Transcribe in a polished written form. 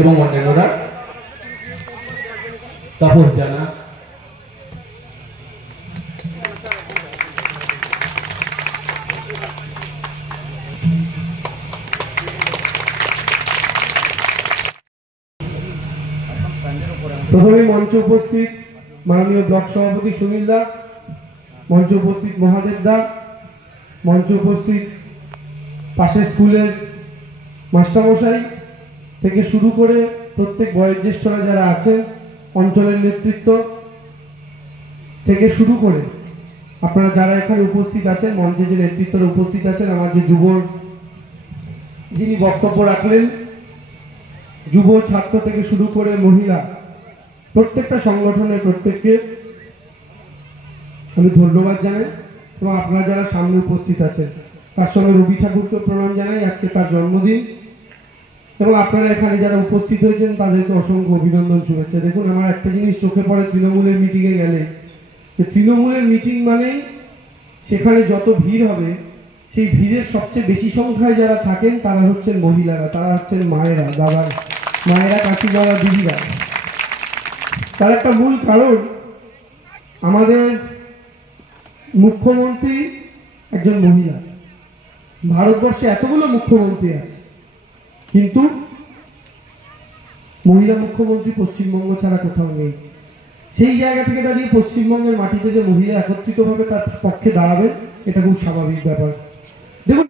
এবং অন্যান্যরা তাপস জানা, প্রথমে মঞ্চে উপস্থিত মাননীয় ব্লক সভাপতি সুনীল দা, মঞ্চে উপস্থিত মহাদেব দা, মঞ্চে উপস্থিত পাশের স্কুলের মাস্টারমশাই থেকে শুরু করে প্রত্যেক বয়োজ্যেষ্ঠরা যারা আছেন, অঞ্চলের নেতৃত্ব থেকে শুরু করে আপনারা যারা এখানে উপস্থিত আছেন, মঞ্চে যে নেতৃত্বরা উপস্থিত আছেন, আমার যে যুব যিনি বক্তব্য রাখলেন, যুব ছাত্র থেকে শুরু করে মহিলা, প্রত্যেকটা সংগঠনের প্রত্যেককে আমি ধন্যবাদ জানাই। এবং আপনারা যারা সামনে উপস্থিত আছেন তার সঙ্গে রবি ঠাকুরকে প্রণাম জানাই, আজকে তার জন্মদিন। এবং আপনারা এখানে যারা উপস্থিত হয়েছেন তাদেরকে অসংখ্য অভিনন্দন, শুভেচ্ছা। দেখুন, আমার একটা জিনিস চোখে পড়ে তৃণমূলের মিটিংয়ে গেলে, যে তৃণমূলের মিটিং মানেই সেখানে যত ভিড় হবে, সেই ভিড়ের সবচেয়ে বেশি সংখ্যায় যারা থাকেন তারা হচ্ছেন মহিলারা, তারা হচ্ছেন মায়েরা, দাদার মায়েরা, কাকি বাবা, দিদিরা। তার একটা মূল কারণ, আমাদের মুখ্যমন্ত্রী একজন মহিলা। ভারতবর্ষে এতগুলো মুখ্যমন্ত্রী আছে, কিন্তু মহিলা মুখ্যমন্ত্রী পশ্চিমবঙ্গ ছাড়া কোথাও নেই। সেই জায়গা থেকে দাঁড়িয়ে পশ্চিমবঙ্গের মাটিতে যে মহিলা একত্রিতভাবে তার পক্ষে দাঁড়াবে, এটা খুব স্বাভাবিক ব্যাপার। দেখুন,